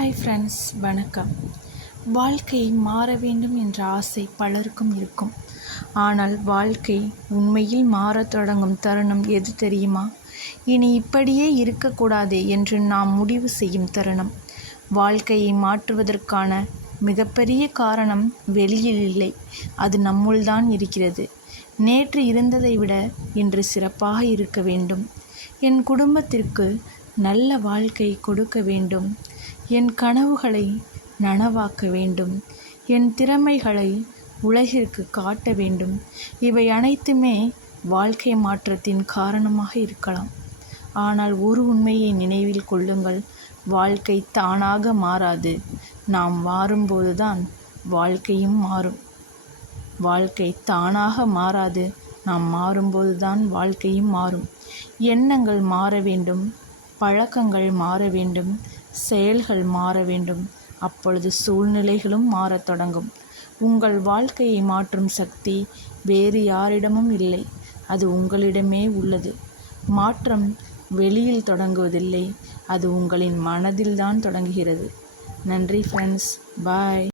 Hi friends, வணக்கம். வாழ்க்கை மாற வேண்டும் என்ற ஆசை பலருக்கும் இருக்கும். ஆனால் வாழ்க்கை உண்மையில் மாறத் தொடங்கும் தருணம் எது தெரியுமா? இனி இப்படியே இருக்கக்கூடாது என்று நாம் முடிவு செய்யும் தருணம். வாழ்க்கையை மாற்றுவதற்கான மிகப்பெரிய காரணம் வெளியில் இல்லை, அது நம்முள்தான் இருக்கிறது. நேற்று இருந்ததை விட இன்று சிறப்பாக இருக்க வேண்டும். என் குடும்பத்திற்கு நல்ல வாழ்க்கை கொடுக்க வேண்டும். என் கனவுகளை நனவாக்க வேண்டும். என் திறமைகளை உலகிற்கு காட்ட வேண்டும். இவை அனைத்துமே வாழ்க்கை மாற்றத்தின் காரணமாக இருக்கலாம். ஆனால் ஒரு உண்மையை நினைவில் கொள்ளுங்கள், வாழ்க்கை தானாக மாறாது. நாம் மாறும்போதுதான் வாழ்க்கையும் மாறும். வாழ்க்கை தானாக மாறாது, நாம் மாறும்போதுதான் வாழ்க்கையும் மாறும். எண்ணங்கள் மாற வேண்டும், பழக்கங்கள் மாற வேண்டும், செயல்கள் மாற வேண்டும். அப்பொழுது சூழ்நிலைகளும் மாறத் தொடங்கும். உங்கள் வாழ்க்கையை மாற்றும் சக்தி வேறு யாரிடமும் இல்லை, அது உங்களிடமே உள்ளது. மாற்றம் வெளியில் தொடங்குவதில்லை, அது உங்களின் மனதில்தான் தொடங்குகிறது. நன்றி ஃப்ரெண்ட்ஸ், பாய்.